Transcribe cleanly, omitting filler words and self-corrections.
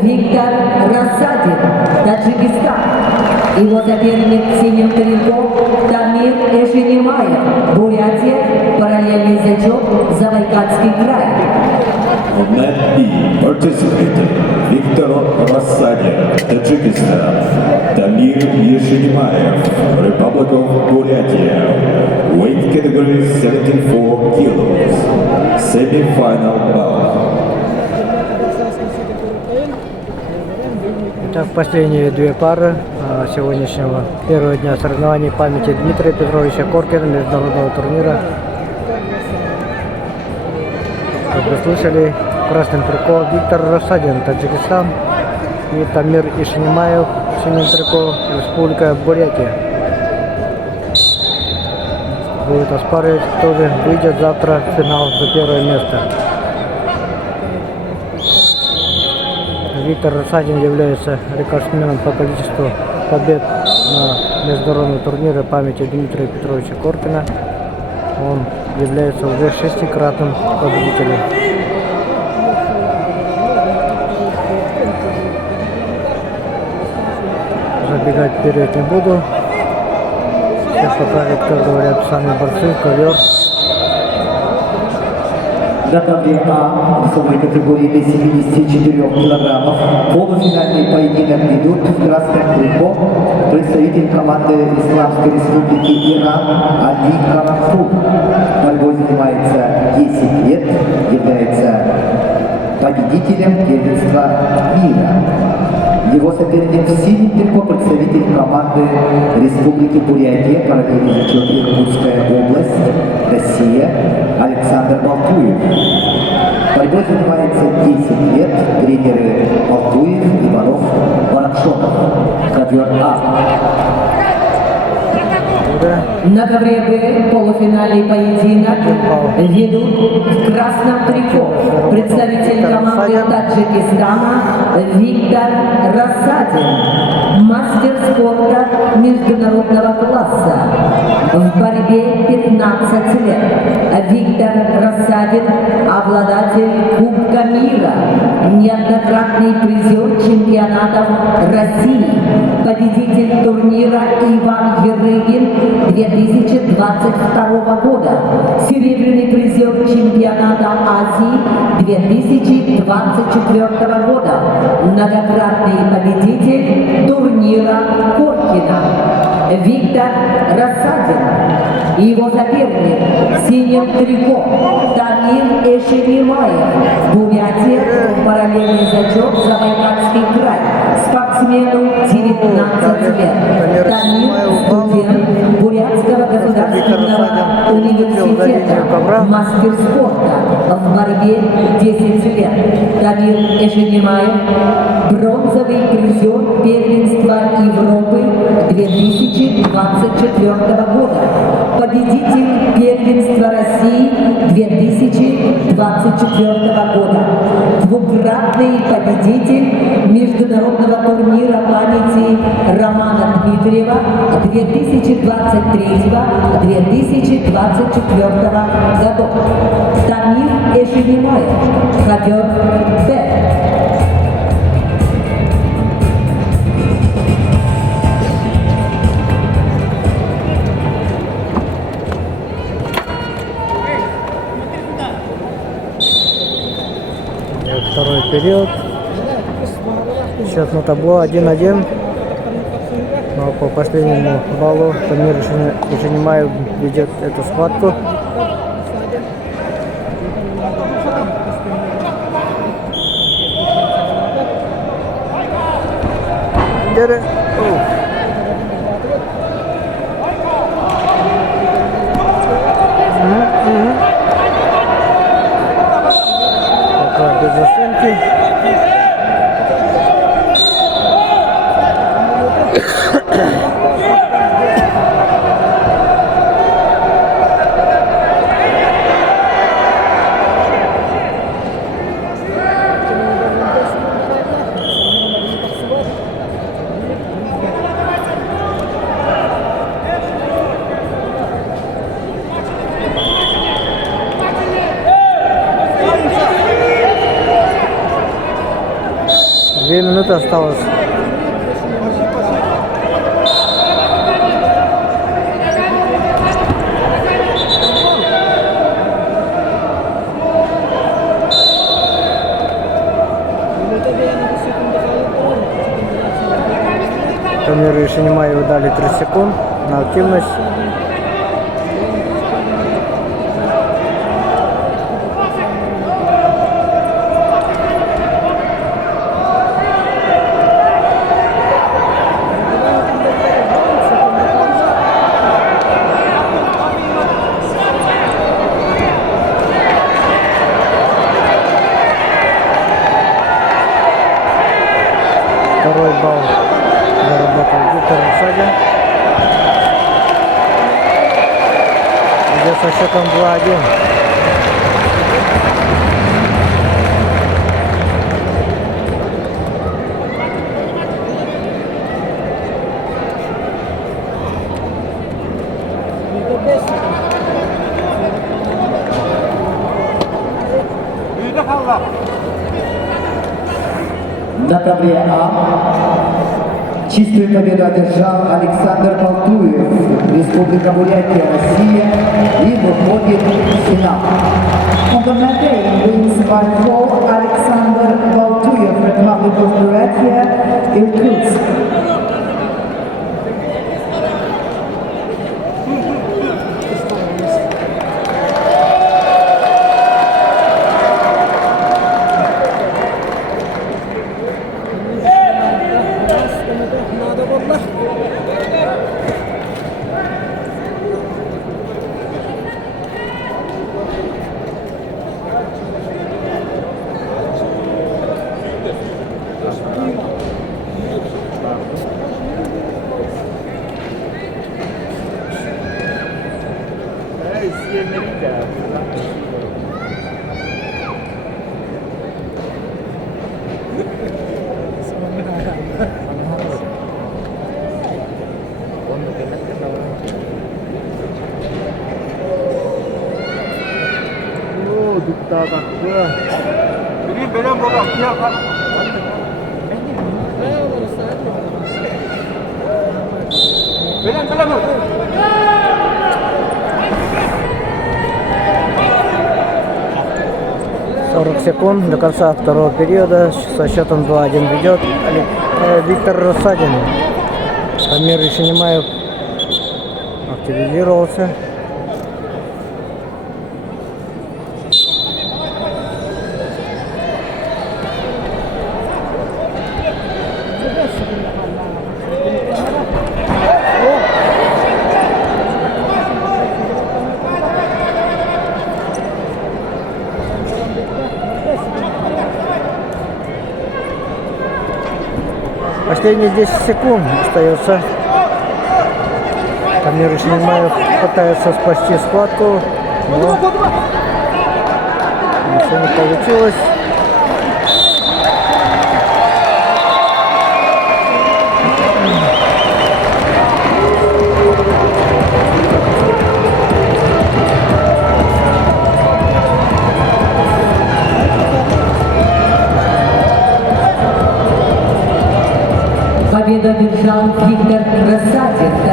Виктор Рассадин, Таджикистан. Его соперник в синем трико Тамир Эшенимаев, Бурятия, параллельный зачет, Забайкальский край. Net B participated Viktor Rasadin, Tajikistan, Tamir Yeshenimaev, Republic of Buryatia, weight category 74 kilos, semi-final bout. Итак, последние две пары сегодняшнего первого дня соревнований памяти Дмитрия Петровича Коркина международного турнира. Как вы слышали, красным трико Виктор Рассадин, Таджикистан, и Тамир Ишенимаев, синим трико, Республика Бурятия. Будет оспаривать, кто же выйдет завтра в финал за первое место. Виктор Рассадин является рекордсменом по количеству побед на международном турнире памяти Дмитрия Петровича Коркина. Он является уже шестикратным победителем. Забегать вперед не буду. Сейчас покажет, как говорят сами борцы, ковер. Категория А весовой категории до 74 килограммов. Полуфинальный поединок ведут в красном трико представитель команды Исламской Республики Иран Али Карампур. Борьбой занимается 10 лет, является победителем первенства мира. Его соперник в синем трико представитель команды Республики Бурятия, параллельный зачет Иркутская область, Россия, Александр Балтуев. Борьбой занимается 10 лет, тренеры Балтуев, Иванов, Баракшонов. Ковер А. На ковре Б полуфинальный поединок ведут в красном трико представитель команды Таджикистана Виктор Рассадин, мастер спорта международного класса, в борьбе 15 лет. Виктор Рассадин – обладатель Кубка мира, неоднократный призер чемпионатов России, победитель турнира Иван Ерыгин 2022 года, серебряный призер чемпионата Азии 2024 года, многократный победитель турнира Коркина. Виктор Рассадин и его соперник в синем трико Тамир Эшенимаев, Бурятия, параллельный зачет, Забайкальский край. Спортсмену 19 лет. Тамир – студент Бурятского государственного университета, мастер спорта, в борьбе 10 лет. Тамир Эшенимаев – бронзовый призер первенства Европы 2024 года, победитель первенства России 2024 года, двукратный победитель международного турнира памяти Романа Дмитриева 2023-2024 годов. Тамир Эшенимаев, ковер Б. Второй период. Счет на табло 1-1. Но по последнему баллу Тамир Эшенимаев ведет эту схватку. Пока без заценки. 2 минуты осталось. Тамиру Ешенимаеву дали 30 секунд на активность. Второй балл заработал Виктор Русагин. Идет со счетом 2-1. На табле А чистую победу одержал Александр Балтуев, Республика Бурятия, Россия, и выходит в финал. On the mat A, wins by 4 Alexander Baltuyev, Republic of Buryatia, Irkutsk. Секунд до конца второго периода со счетом 2-1 ведет Виктор Русагин. Тамир Ешенимаев активизировался. Последние 10 секунд остается. Тамир Ешенимаев пытается спасти схватку, но ничего не получилось. Победу одержал Виктор Росагин.